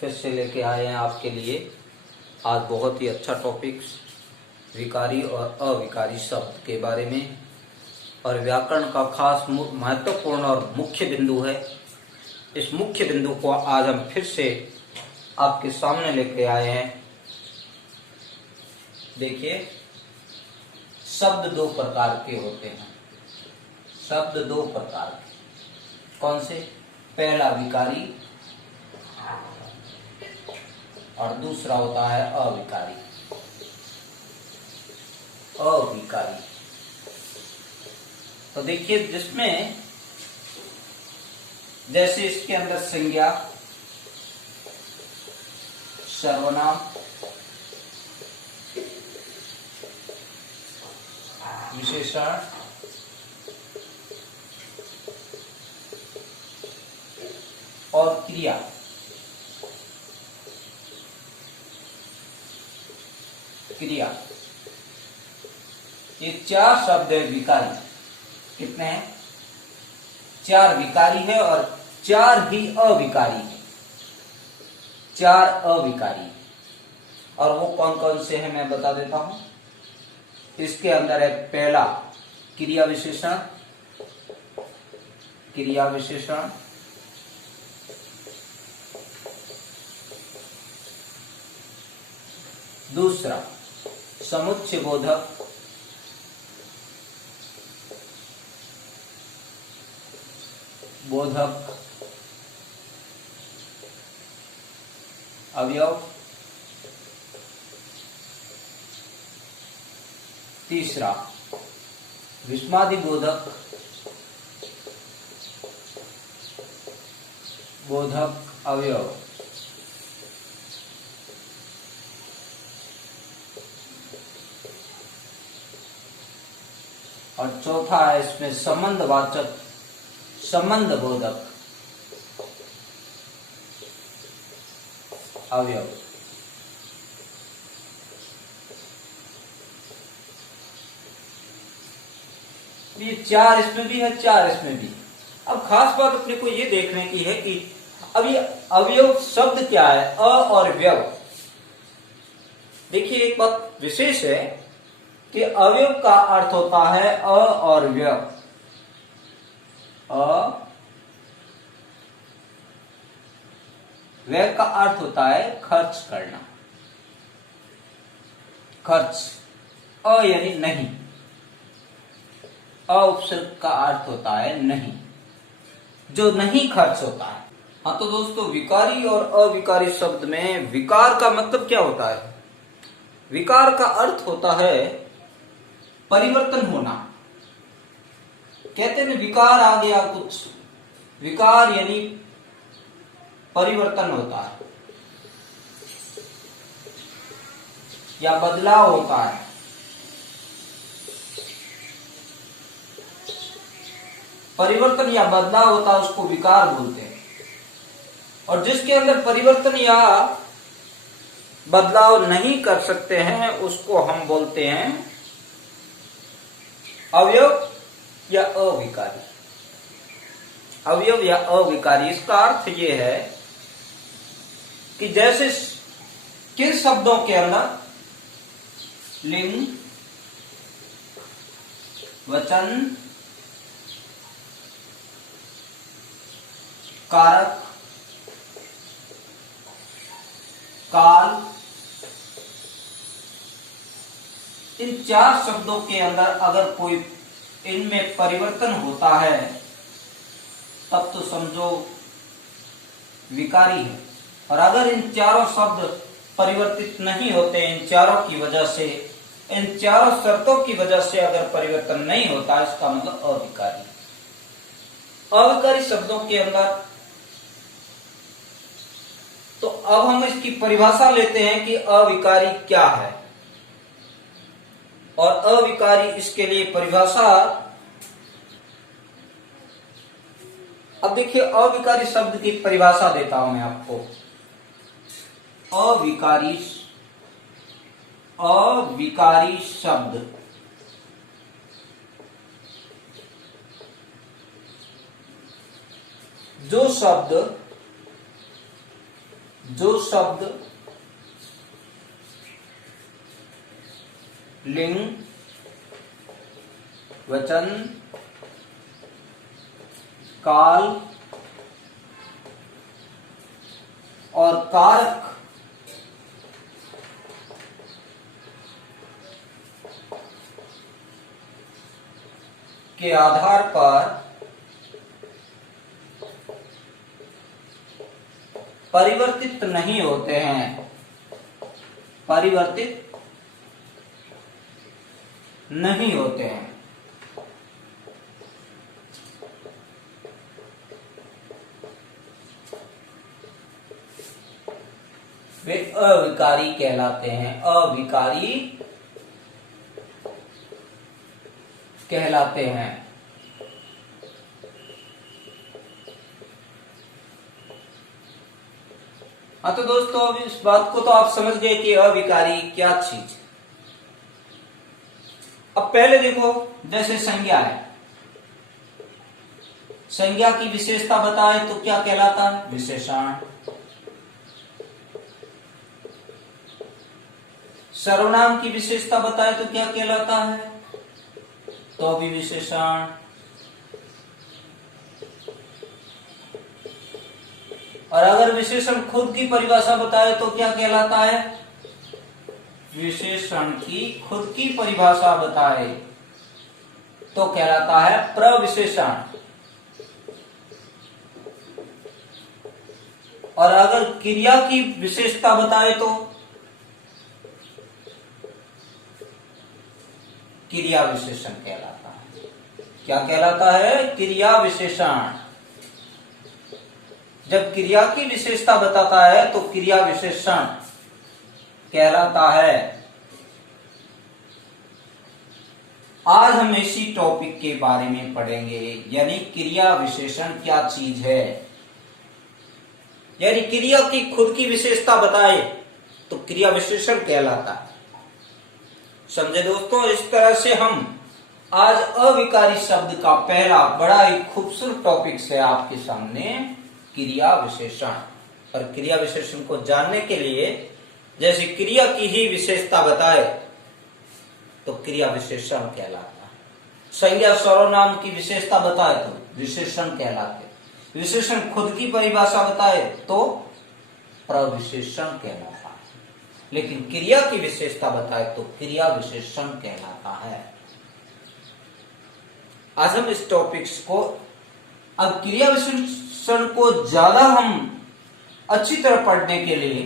फिर से लेके आए हैं आपके लिए आज बहुत ही अच्छा टॉपिक विकारी और अविकारी शब्द के बारे में। और व्याकरण का खास महत्वपूर्ण और मुख्य बिंदु है। इस मुख्य बिंदु को आज हम फिर से आपके सामने लेके आए हैं। देखिए, शब्द दो प्रकार के होते हैं। शब्द दो प्रकार के कौन से? पहला विकारी और दूसरा होता है अविकारी। अविकारी तो देखिए, जिसमें जैसे इसके अंदर संज्ञा, सर्वनाम, विशेषण, और क्रिया, ये चार शब्द है विकारी। कितने हैं? चार विकारी है और चार ही अविकारी है। चार अविकारी, और वो कौन कौन से हैं मैं बता देता हूं। इसके अंदर है पहला क्रिया विशेषण। क्रिया विशेषण, दूसरा समुच्चय बोधक, बोधक अवयव, तीसरा विस्मादि बोधक, बोधक अवयव, और चौथा है इसमें संबंधवाचक, संबंध बोधक अवयव। ये चार इसमें भी है, चार इसमें भी। अब खास बात अपने को ये देखने की है कि अब ये अवयव शब्द क्या है, अ और व्यव। देखिए, एक बात विशेष है कि अवयव का अर्थ होता है अ और व्यव। व्यय का अर्थ होता है खर्च करना। खर्च, अ यानी नहीं, अ उपसर्ग का अर्थ होता है नहीं, जो नहीं खर्च होता है। हाँ, तो दोस्तों, विकारी और अविकारी शब्द में विकार का मतलब क्या होता है? विकार का अर्थ होता है परिवर्तन होना। कहते हैं विकार आ गया कुछ, विकार यानी परिवर्तन होता है या बदलाव होता है। परिवर्तन या बदलाव होता है, उसको विकार बोलते हैं। और जिसके अंदर परिवर्तन या बदलाव नहीं कर सकते हैं उसको हम बोलते हैं अवयव या अविकारी। अवयव या अविकारी, इसका अर्थ ये है कि जैसे किन शब्दों के अंदर लिंग, वचन, कारक, काल, इन चार शब्दों के अंदर अगर कोई इनमें परिवर्तन होता है तब तो समझो विकारी है। और अगर इन चारों शब्द परिवर्तित नहीं होते, इन चारों की वजह से, इन चारों शर्तों की वजह से अगर परिवर्तन नहीं होता, इसका मतलब अविकारी। अविकारी शब्दों के अंदर तो अब हम इसकी परिभाषा लेते हैं कि अविकारी क्या है। और अविकारी, इसके लिए परिभाषा, अब देखिए, अविकारी शब्द की परिभाषा देता हूं मैं आपको। अविकारी, अविकारी शब्द जो शब्द जो शब्द लिंग, वचन, काल और कारक के आधार पर परिवर्तित नहीं होते हैं, परिवर्तित नहीं होते हैं, वे अविकारी कहलाते हैं, अविकारी कहलाते हैं। हाँ तो दोस्तों, अब इस बात को तो आप समझ गए कि अविकारी क्या चीज है। अब पहले देखो, जैसे संज्ञा है, संज्ञा की विशेषता बताए तो क्या कहलाता है? विशेषण। सर्वनाम की विशेषता बताए तो क्या कहलाता है? तो भी विशेषण। और अगर विशेषण खुद की परिभाषा बताए तो क्या कहलाता है? विशेषण की खुद की परिभाषा बताए तो कहलाता है प्रविशेषण। और अगर क्रिया की विशेषता बताए तो क्रिया विशेषण कहलाता है। क्या कहलाता है? क्रिया विशेषण। जब क्रिया की विशेषता बताता है तो क्रिया विशेषण कहलाता है। आज हम इसी टॉपिक के बारे में पढ़ेंगे, यानी क्रिया विशेषण क्या चीज है। यानी क्रिया की खुद की विशेषता बताए तो क्रिया विशेषण कहलाता है। समझे दोस्तों? इस तरह से हम आज अविकारी शब्द का पहला बड़ा ही खूबसूरत टॉपिक है आपके सामने, क्रिया विशेषण। और क्रिया विशेषण को जानने के लिए, जैसे क्रिया की ही विशेषता बताए तो क्रिया विशेषण कहलाता है। संज्ञा सर्वनाम की विशेषता बताए तो विशेषण कहलाते। विशेषण खुद की परिभाषा बताए तो प्रविशेषण कहलाता है। लेकिन क्रिया की विशेषता बताए तो क्रिया विशेषण कहलाता है। आज हम इस टॉपिक्स को, अब क्रिया विशेषण को ज्यादा हम अच्छी तरह पढ़ने के लिए